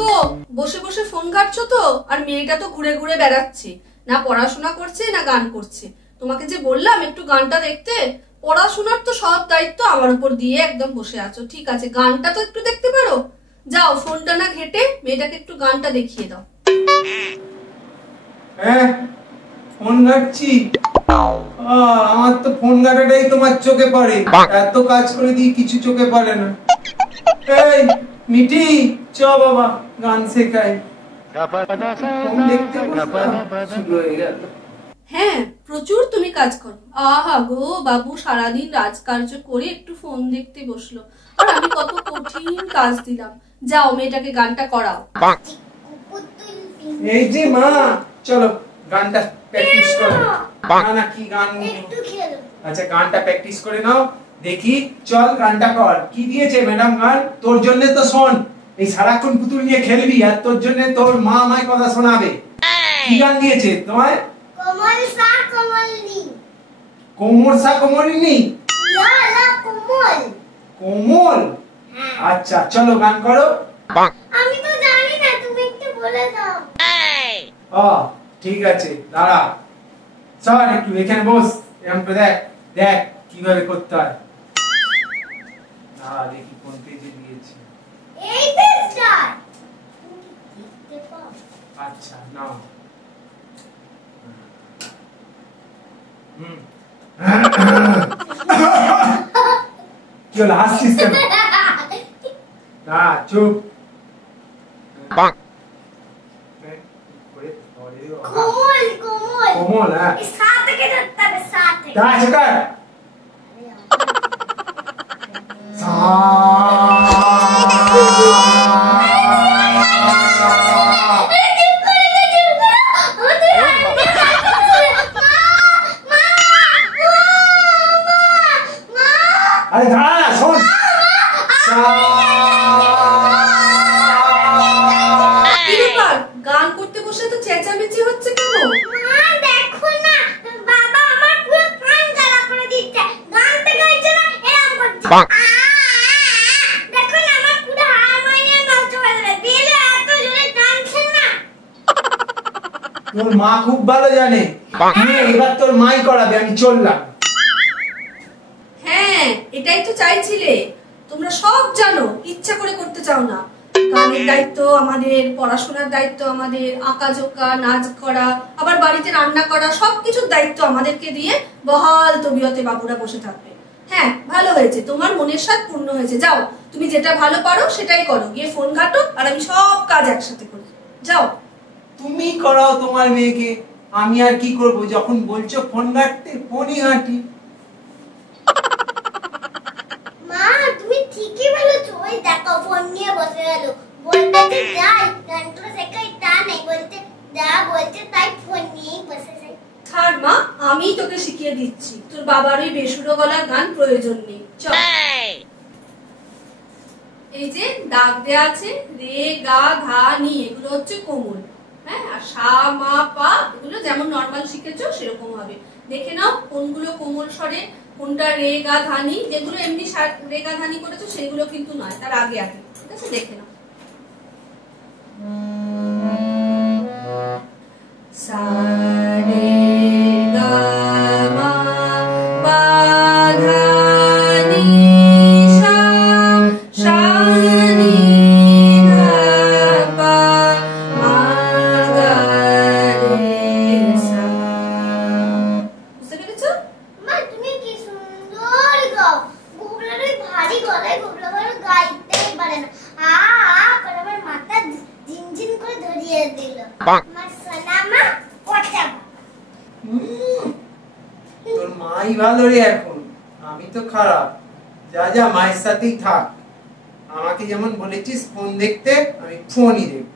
গো, বসে বসে ফোন ঘাটছো তো? আর মেয়েটা তো ঘুরে ঘুরে বেড়াচ্ছে, না পড়াশোনা করছে না গান করছে। তোমাকে যে বললাম একটু গানটা দেখতে, পড়াশোনার তো সব দায়িত্ব আমার উপর দিয়ে একদম বসে আছো। ঠিক আছে, গানটা তো একটু দেখতে পারো। যাও, ফোনটা না ঘেটে মেয়েটাকে একটু গানটা দেখিয়ে দাও। হ্যাঁ, ফোন ঘাটছি। আমার তো ফোন ঘাটাটাই তোমার চোখে পড়ে, এত কাজ করে দিই কিছু চোখে পড়ে না। এই মিঠি, চ বাবা গান শেখাই। ফোন দেখতে শুরু হয়ে গেল। হ্যাঁ, প্রচুর তুমি কাজ করো। আহা গো, বাবু সারাদিন রাজকার্য করে একটু ফোন দেখতে বসলো, আর আমি কত কঠিন কাজ দিলাম। যাও, মেয়েটাকে গানটা করাও। এই যে মা, চলো গানটা প্র্যাকটিস করো। না কি গান? আচ্ছা, গানটা প্র্যাকটিস করে নাও দেখি। চল গানটা কর। কি দিয়েছে ম্যাডাম গান? তোর জন্য তো শোন, এই সারাক্ষণ পুতুল নিয়ে খেলবি আর তোর জন্য তোর মা আমায় কথা শোনাবে। কি গান দিয়েছে তোমায়? কোমল সা কোমলনি। কোমল সা কোমলনি? না না, কোমল। কোমল? আচ্ছা চলো গান করো। আমি তো জানি না, তুমি একটু বলে দাও। ঠিক আছে, দাঁড়া। চল একটু এখানে বস, এরকম করে দেখ দেখ কিভাবে করতে হয়। দেখি কোন পেজে দিয়েছে। এই পেজটা দেখতে পাও? আচ্ছা নাও। কি হলো, হাসছিস কেন? না, চুপ। কোমল কোমল কোমল, হ্যাঁ। এই সা থেকে ধরতে হবে, সা থেকে। আচ্ছা কর। সা। আরে দাঁড়া না, শোন। কি ব্যাপার, গান করতে বসে তো চেঁচামেচি হচ্ছে কেন? মা দেখো না, বাবা আমার পুরো কান জ্বালা করে দিচ্ছে। গানটা গাইছে না, এরকম করছে। দেখো না, আমার পুরো হারমোনিয়াম নষ্ট হয়ে যাবে। দিলে এত জোরে টানছে না। তোর মা খুব ভালো জানে। এবার তোর মাই করাবে, আমি চললাম। হ্যাঁ, এটাই তো চাইছিলে। তোমরা সব জানো, ইচ্ছা করে করতে চাও না। গানের দায়িত্ব আমাদের, পড়াশোনার দায়িত্ব আমাদের, আঁকাঝোঁকা, নাচ করা, আবার বাড়িতে রান্না করা, সবকিছুর দায়িত্ব আমাদেরকে দিয়ে বহাল তবিয়তে বাবুরা বসে থাকবে। হ্যাঁ, ভালো হয়েছে, তোমার মনের স্বাদ পূর্ণ হয়েছে। যাও, তুমি যেটা ভালো পারো সেটাই করো, গিয়ে ফোন ঘাটো, আর আমি সব কাজ একসাথে করি। যাও। তুমি করাও তোমার মেয়েকে, আমি আর কি করব? যখন বলছো ফোন ঘাটতে, ফোনই ঘাঁটি। মা তুমি ঠিকই বলেছো, ওই দেখো ফোন নিয়ে বসে গেল। বলতে যে যাই গানটা শেখাই, তা নেই, বলতে যা বলছে তাই ফোন নিয়েই বসে যাই। ছাড় মা, আমিই তোকে শিখিয়ে দিচ্ছি। তোর বাবার ওই বেসুরো গলার গান প্রয়োজন নেই। চল। এই যে দাগ দেয়া আছে, রে গা ধা নি, এগুলো হচ্ছে কোমল। হ্যাঁ, আর সা মা পা এগুলো যেমন নরমাল শিখেছো সেরকম হবে। দেখে নাও কোনগুলো কোমল স্বরে, কোনটা রে গা ধা নি। যেগুলো এমনি রে গা ধা নি করেছো সেগুলো কিন্তু নয়, তার আগে আগে। ঠিক আছে, দেখে নাও। সা রে গা মা পা ধা নি সা, সা নি ধা পা মা গা রে সা। বুঝতে পেরেছো? মা তুমি কি সুন্দর গাও। গোবলার ওই ভারী গলায় গোবলা ভালো গাইতেই পারে না। আ আ করে আমার মাথা ঝিনঝিন করে ধরিয়ে দিল। আমার সোনা মা ওটা। তোর মাই ভালো রে এখন, আমি তো খারাপ। যা যা, মায়ের সাথেই থাক। আমাকে যেমন বলেছিস ফোন দেখতে, আমি ফোনই দেখব।